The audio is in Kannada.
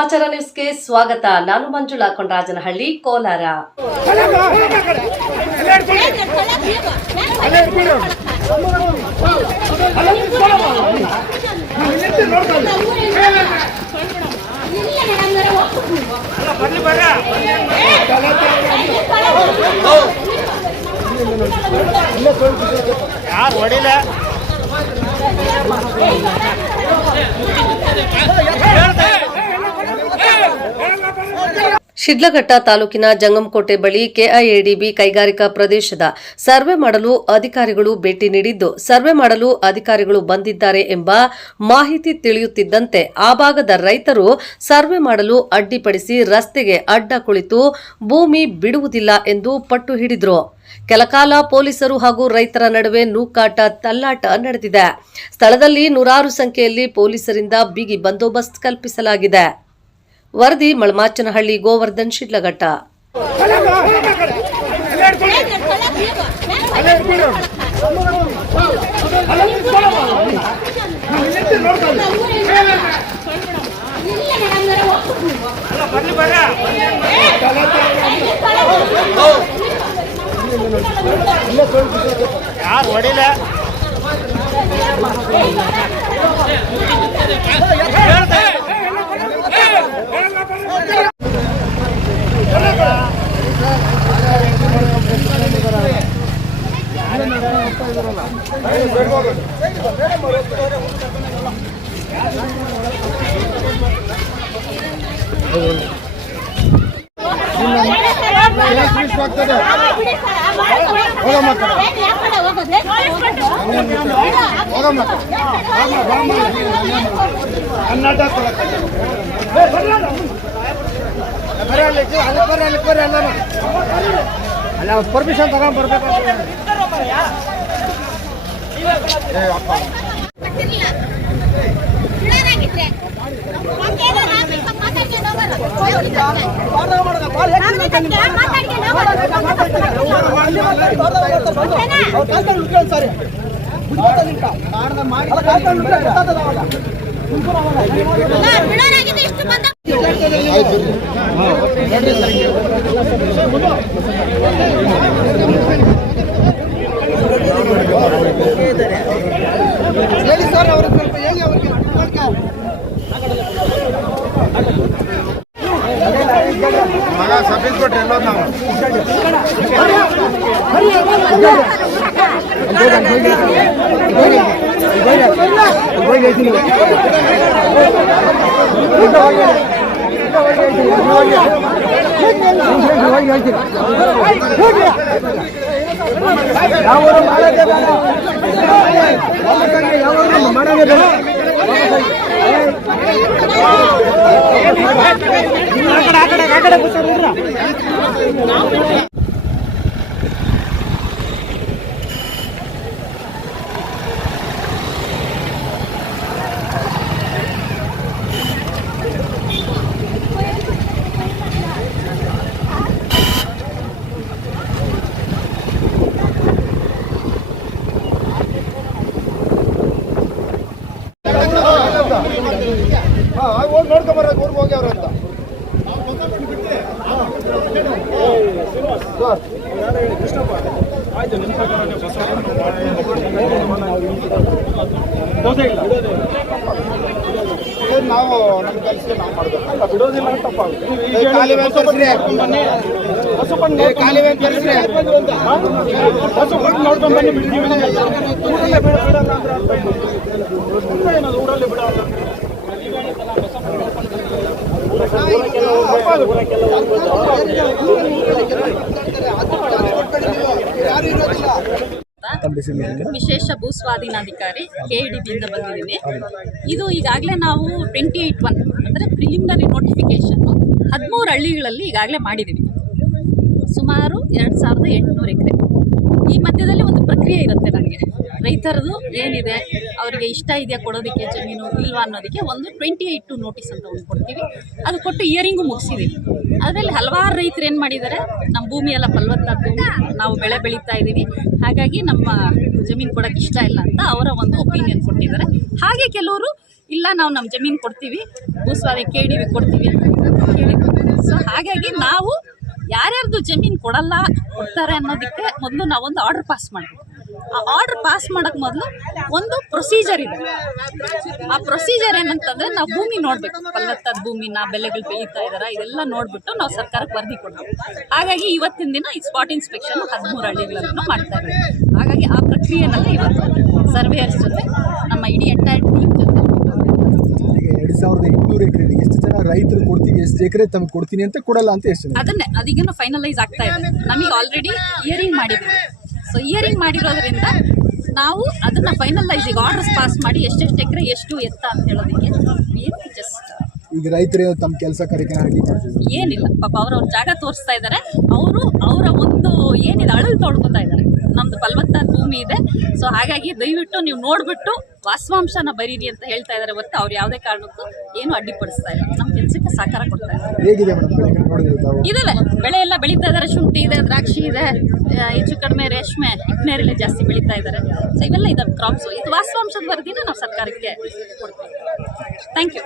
ಸಮಾಚಾರ ನ್ಯೂಸ್ಗೆ ಸ್ವಾಗತ. ನಾನು ಮಂಜುಳಾ ಕೊಂಡರಾಜನಹಳ್ಳಿ, ಕೋಲಾರ. ಯಾರು ಹೊಡಿಲ್ಲ. ಶಿಡ್ಲಘಟ್ಟ ತಾಲೂಕಿನ ಜಂಗಮಕೋಟೆ ಬಳಿ ಕೆಐಎಡಿಬಿ ಕೈಗಾರಿಕಾ ಪ್ರದೇಶದ ಸರ್ವೆ ಮಾಡಲು ಅಧಿಕಾರಿಗಳು ಭೇಟಿ ನೀಡಿದ್ದು, ಸರ್ವೆ ಮಾಡಲು ಅಧಿಕಾರಿಗಳು ಬಂದಿದ್ದಾರೆ ಎಂಬ ಮಾಹಿತಿ ತಿಳಿಯುತ್ತಿದ್ದಂತೆ ಆ ಭಾಗದ ರೈತರು ಸರ್ವೆ ಮಾಡಲು ಅಡ್ಡಿಪಡಿಸಿ ರಸ್ತೆಗೆ ಅಡ್ಡ ಕುಳಿತು ಭೂಮಿ ಬಿಡುವುದಿಲ್ಲ ಎಂದು ಪಟ್ಟು ಹಿಡಿದ್ರು. ಕೆಲಕಾಲ ಪೊಲೀಸರು ಹಾಗೂ ರೈತರ ನಡುವೆ ನೂಕಾಟ, ತಲ್ಲಾಟ ನಡೆದಿದೆ. ಸ್ಥಳದಲ್ಲಿ ನೂರಾರು ಸಂಖ್ಯೆಯಲ್ಲಿ ಪೊಲೀಸರಿಂದ ಬಿಗಿ ಬಂದೋಬಸ್ತ್ ಕಲ್ಪಿಸಲಾಗಿದೆ. ವರದಿ ಮಳಮಾಚನಹಳ್ಳಿ, ಗೋವರ್ಧನ್, ಶಿಡ್ಲಘಟ್ಟ. ಯಾರು ಹೊಡಿಲ್ಲ. ಅಲ್ಲ ಪರ್ಮಿಷನ್ ತಗೊಂಡ್ ಬರ್ಬೇಕು. ಹೇಳಿ ಸರ್, ಅವ್ರ ಸ್ವಲ್ಪ ಹೇಳಿ ಅವ್ರಿಗೆ. ಮಗ ಸಬ್ಮಿಟ್ ಕೊಟ್ರಿ ಎಲ್ಲೋ ನಾವು ನೋಡ್ಕೊಂಬರ್ಬೇಕು. ಊರಿಗೆ ಹೋಗಿ ಅವ್ರಂತ ನಾವು ನಮ್ಮ ಕೆಲಸ ನಾವು ಮಾಡಬೇಕು. ಬಿಡೋದಿಲ್ಲ ತಪ್ಪಾಗುತ್ತೆ. ಖಾಲಿ ವ್ಯಾನ್ ತರಿಸ್ರಿ, ಖಾಲಿ ವ್ಯಾನ್ ತರಿಸ್ರಿ, ಬಸ್ಸು ಕೊಟ್ಟು ನೋಡ್ಕೊಂಡು ಬನ್ನಿ. ಊರಲ್ಲೇ ಬಿಡಲ್ಲ ಅಂದ್ರೆ ಊರಲ್ಲೇ ಬಿಡಲ್ಲ. ವಿಶೇಷ ಭೂಸ್ವಾಧೀನಾಧಿಕಾರಿ ಕೆಎಡಿಬಿಯಿಂದ ಬಂದಿದ್ದೀನಿ. ಇದು ಈಗಾಗಲೇ ನಾವು 28(1) ಅಂದರೆ ಪ್ರಿಲಿಮಿನರಿ ನೋಟಿಫಿಕೇಶನ್ 13 ಹಳ್ಳಿಗಳಲ್ಲಿ ಈಗಾಗಲೇ ಮಾಡಿದ್ದೀವಿ. ಸುಮಾರು 2800 ಎಕರೆ. ಈ ಮಧ್ಯದಲ್ಲಿ ಒಂದು ಪ್ರಕ್ರಿಯೆ ಇರುತ್ತೆ. ನನಗೆ ರೈತರದು ಏನಿದೆ, ಅವರಿಗೆ ಇಷ್ಟ ಇದೆಯಾ ಕೊಡೋದಕ್ಕೆ ಜಮೀನು ಇಲ್ವಾ ಅನ್ನೋದಕ್ಕೆ ಒಂದು 28 ನೋಟಿಸ್ ಅಂತ ಒಂದು ಕೊಡ್ತೀವಿ. ಅದು ಕೊಟ್ಟು ಹಿಯರಿಂಗು ಮುಗಿಸಿದ್ದೀವಿ. ಅದರಲ್ಲಿ ಹಲವಾರು ರೈತರು ಏನು ಮಾಡಿದ್ದಾರೆ, ನಮ್ಮ ಭೂಮಿ ಎಲ್ಲ ಫಲವತ್ತಾದ, ನಾವು ಬೆಳೆ ಬೆಳೀತಾ ಇದ್ದೀವಿ, ಹಾಗಾಗಿ ನಮ್ಮ ಜಮೀನು ಕೊಡೋಕ್ಕೆ ಇಷ್ಟ ಇಲ್ಲ ಅಂತ ಅವರ ಒಂದು ಒಪಿನಿಯನ್ ಕೊಟ್ಟಿದ್ದಾರೆ. ಹಾಗೆ ಕೆಲವರು ಇಲ್ಲ ನಾವು ನಮ್ಮ ಜಮೀನು ಕೊಡ್ತೀವಿ, ಭೂಸ್ವಾಧೀನ KDB ಕೊಡ್ತೀವಿ ಅಂತ ಹೇಳಿದ್ರು. ಸೊ ಹಾಗಾಗಿ ನಾವು ಯಾರ್ಯಾರ್ದು ಜಮೀನು ಕೊಡ್ತಾರೆ ಅನ್ನೋದಕ್ಕೆ ಮೊದಲು ನಾವೊಂದು ಆರ್ಡರ್ ಪಾಸ್ ಮಾಡಿದ್ವಿ. ಆ ಆರ್ಡರ್ ಪಾಸ್ ಮಾಡೋಕೆ ಮೊದಲು ಒಂದು ಪ್ರೊಸೀಜರ್ ಇದೆ. ಆ ಪ್ರೊಸೀಜರ್ ಏನಂತಂದ್ರೆ ನಾವು ಭೂಮಿ ನೋಡ್ಬೇಕು, ಫಲವತ್ತಾದ ಭೂಮಿನ, ಬೆಲೆಗಳು ಬೆಳೀತಾ ಇದಾರ, ಇದೆಲ್ಲ ನೋಡ್ಬಿಟ್ಟು ನಾವು ಸರ್ಕಾರಕ್ಕೆ ವರದಿ ಕೊಡ್ತೀವಿ. ಹಾಗಾಗಿ ಇವತ್ತಿನ ದಿನ ಈ ಸ್ಪಾಟ್ ಇನ್ಸ್ಪೆಕ್ಷನ್ 13 ಹಳ್ಳಿಗಳನ್ನು ಮಾಡ್ತಾ ಇದ್ದೀವಿ. ಹಾಗಾಗಿ ಆ ಪ್ರಕ್ರಿಯೆನಲ್ಲಿ ಇವತ್ತು ಸರ್ವೇಯರ್ಸ್ ಜೊತೆ ನಮ್ಮ ಇಡೀ ಎಂಟೈರ್ ಟೀಮ್ ಜೊತೆ ಈಗ 2800 ಎಕರೆ ಎಷ್ಟು ಜನ ರೈತರು ಕೊಡ್ತೀವಿ, ಎಷ್ಟು ಎಕರೆ ತಮಗೆ ಕೊಡ್ತೀನಿ ಅಂತ ಕೊಡಲ್ಲ ಅಂತ ಎಷ್ಟು ಜನ? ಅದನ್ನೇ ಅದೀಗೇನು ಫೈನಲೈಸ್ ಆಗ್ತಾ ಇದೆ. ನಮಗೆ ಆಲ್ರೆಡಿ ಹಿಯರಿಂಗ್ ಮಾಡಿದ್ವಿ. ಸೊ ಹಿಯರಿಂಗ್ ಮಾಡಿರೋದ್ರಿಂದ ನಾವು ಅದನ್ನ ಫೈನಲೈಸ್ ಈಗ ಆರ್ಡರ್ಸ್ ಪಾಸ್ ಮಾಡಿ ಎಷ್ಟೆಷ್ಟು ಎಕರೆ ಎಷ್ಟು ಎತ್ತ ಅಂತ ಹೇಳೋದಕ್ಕೆ ಜಸ್ಟ್ ಈಗ ರೈತರು ತಮ್ಮ ಕೆಲಸ ಕಾರ್ಯಕ್ರಮ ರೆಡಿ ಮಾಡ್ತಿದ್ದಾರೆ. ಏನಿಲ್ಲ, ಪಾಪ ಅವ್ರವ್ರ ಜಾಗ ತೋರಿಸ್ತಾ ಇದ್ದಾರೆ. ಅವರ ಒಂದು ಏನಿದೆ ಅಳಲು ತೊಡ್ಕೊತಾ ಇದ್ದಾರೆ. ನಮ್ದು ಫಲವತ್ತಾದ ಭೂಮಿ ಇದೆ, ಸೊ ಹಾಗಾಗಿ ದಯವಿಟ್ಟು ನೀವು ನೋಡ್ಬಿಟ್ಟು ವಾಸ್ತವಾಂಶನ ಬರೀರಿ ಅಂತ ಹೇಳ್ತಾ ಇದ್ದಾರೆ ಹೊರತು ಅವ್ರು ಯಾವುದೇ ಕಾರಣಕ್ಕೂ ಏನು ಅಡ್ಡಿಪಡಿಸ್ತಾ ಇಲ್ಲ. ನಮ್ಮ ಕೆಲಸಕ್ಕೆ ಸಹಕಾರ ಕೊಡ್ತಾ ಇದ್ದಾರೆ. ಹೇಗಿದೆ ಮೇಡಮ್ ಬೆಳೆಗಳು ನೋಡಿದ್ರೆ ತಾವು? ಇದಾವೆ, ಬೆಳೆ ಎಲ್ಲ ಬೆಳೀತಾ ಇದ್ದಾರೆ. ಶುಂಠಿ ಇದೆ, ದ್ರಾಕ್ಷಿ ಇದೆ, ಹೆಚ್ಚು ಕಡಿಮೆ ರೇಷ್ಮೆ, ಹಿಟ್ನೇರಳೆ ಜಾಸ್ತಿ ಬೆಳೀತಾ ಇದ್ದಾರೆ. ಸೊ ಇವೆಲ್ಲ ಇದಾವೆ ಕ್ರಾಪ್ಸ್. ಇದು ವಾಸ್ತವಾಂಶದ ವರದಿನ ನಾವು ಸರ್ಕಾರಕ್ಕೆ ಕೊಡ್ತೀವಿ. Thank you.